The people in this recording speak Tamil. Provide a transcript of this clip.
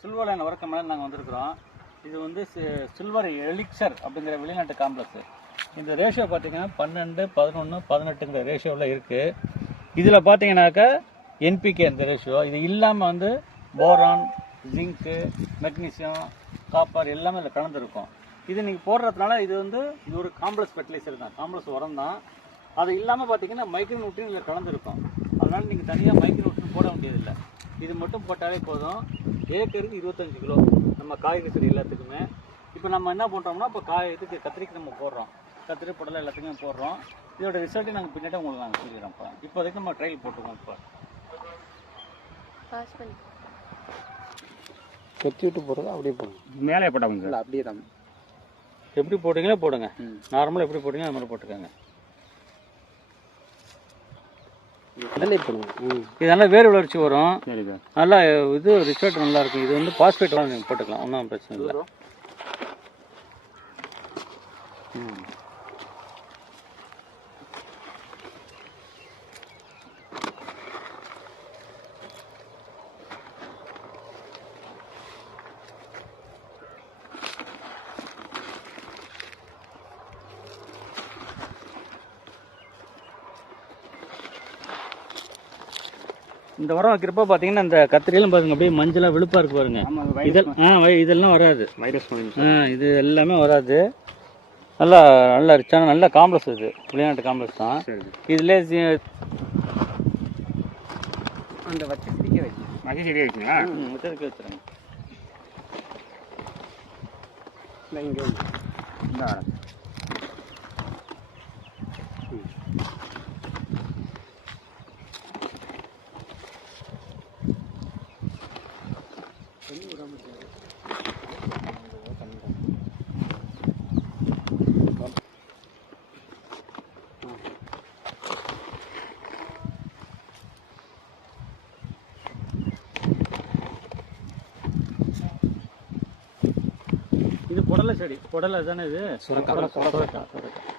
சில்வர் லைன் ஒர்க்கு மேலே நாங்கள் வந்திருக்கிறோம். இது வந்து சில்வர் எலிக்சர் அப்படிங்கிற வெளிநாட்டு காம்ப்ளெக்ஸு. இந்த ரேஷியோ பார்த்தீங்கன்னா 12, 11, 18ங்கிற ரேஷியோவில் இருக்குது. இதில் பார்த்தீங்கன்னாக்கா என்பிகே இந்த ரேஷியோ. இது இல்லாமல் வந்து போரான், ஜிங்க்கு, மெக்னீசியம், காப்பர் எல்லாமே இதில் கலந்துருக்கும். இது நீங்கள் போடுறதுனால இது ஒரு காம்ப்ளெக்ஸ் ஃபெர்டிலைசர் தான், காம்ப்ளெக்ஸ் உரம் தான். அது இல்லாமல் பார்த்தீங்கன்னா மைக்ரோ நியூட்ரியன் இதில் கலந்துருக்கும். அதனால் நீங்கள் தனியாக மைக்ரோ நியூட்ரியன் போட வேண்டியதில்லை. இது மட்டும் போட்டாலே போதும். ஏக்கருக்கு 25 கிலோ நம்ம காய்கறி செடி எல்லாத்துக்குமே. இப்போ நம்ம என்ன பண்ணுறோம்னா, இப்போ இதுக்கு கத்திரிக்கு நம்ம போடுறோம், கத்திரி புடலை எல்லாத்துக்குமே போடுறோம். இதோட ரிசல்ட்டு நாங்கள் பின்னாடி உங்களுக்கு நாங்கள் சொல்லிடுறோம். இப்போதைக்கு நம்ம ட்ரையல் போட்டுருக்கோம். இப்போ கொத்தி விட்டு போடுறது அப்படியே போடுங்க, மேலே போட்டாங்க இல்லை அப்படியே தான். எப்படி போட்டிங்களோ போடுங்க, நார்மலாக எப்படி போட்டிங்களோ அது மாதிரி போட்டுக்கோங்க. இது நல்லா வேர் வளர்ச்சி வரும், நல்லா இது ரிசல்ட் நல்லா இருக்கும். இது வந்து பாஸ்பேட் நீங்கள் போட்டுக்கலாம், ஒன்றும் பிரச்சனை இல்லை. இந்த உரம் வைக்கிறப்ப பார்த்தீங்கன்னா இந்த கத்திரிலாம் பாருங்க அப்படியே மஞ்சளாக வெளுப்பாக இருக்கு பாருங்க. இதெல்லாம் வராது, வைரஸ் இது எல்லாமே வராது. நல்லா நல்லா ரிச்சான நல்ல காம்ப்ளெக்ஸ், இது வெளிநாட்டு காம்ப்ளெக்ஸ் தான். இதுல அந்த வச்சு சிரிக்க வைக்க செடியாக வைக்கீங்களா? வச்சிருக்க வச்சுருங்க. இங்கே இந்த இது புடலை செடி, புடலை தானே இது? சுரக்காய்.